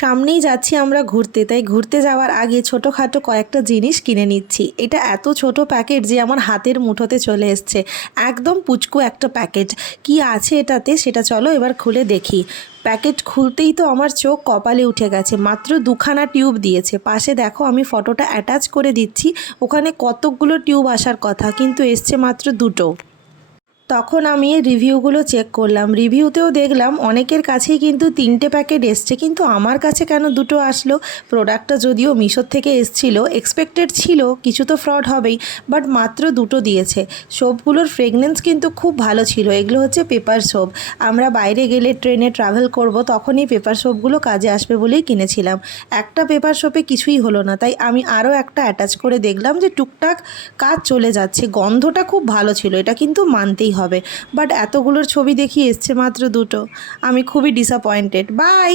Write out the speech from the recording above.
সামনেই যাচ্ছি আমরা ঘুরতে, তাই ঘুরতে যাওয়ার আগে ছোটোখাটো কয়েকটা জিনিস কিনে নিচ্ছি। এটা এত ছোট প্যাকেট যে আমার হাতের মুঠোতে চলে এসছে, একদম পুচকু একটা প্যাকেট। কি আছে এটাতে সেটা চলো এবার খুলে দেখি। প্যাকেট খুলতেই তো আমার চোখ কপালে উঠে গেছে, মাত্র দুখানা টিউব দিয়েছে। পাশে দেখো আমি ফটোটা অ্যাটাচ করে দিচ্ছি, ওখানে কতকগুলো টিউব আসার কথা কিন্তু এসছে মাত্র দুটো। তখন আমি এই রিভিউগুলো চেক করলাম, রিভিউতেও দেখলাম অনেকের কাছেই কিন্তু 3টে প্যাকেট এসছে, কিন্তু আমার কাছে কেন দুটো আসলো? প্রোডাক্টটা যদিও মিশোর থেকে এসছিল, এক্সপেক্টেড ছিল কিছু তো ফ্রড হবেই, বাট মাত্র দুটো দিয়েছে। সোপগুলোর ফ্রেগনেন্স কিন্তু খুব ভালো ছিল। এগুলো হচ্ছে পেপার সোপ। আমরা বাইরে গেলে ট্রেনে ট্রাভেল করব তখনই পেপার সোপগুলো কাজে আসবে বলেই কিনেছিলাম। একটা পেপার সোপে কিছুই হলো না, তাই আমি আরও একটা অ্যাটাচ করে দেখলাম যে টুকটাক কাজ চলে যাচ্ছে। গন্ধটা খুব ভালো ছিল, এটা কিন্তু মানতেই হবে, বাট এতগুলোর ছবি দেখিয়ে এসছে মাত্র দুটো। আমি খুবই ডিসঅ্যাপয়েন্টেড। বাই।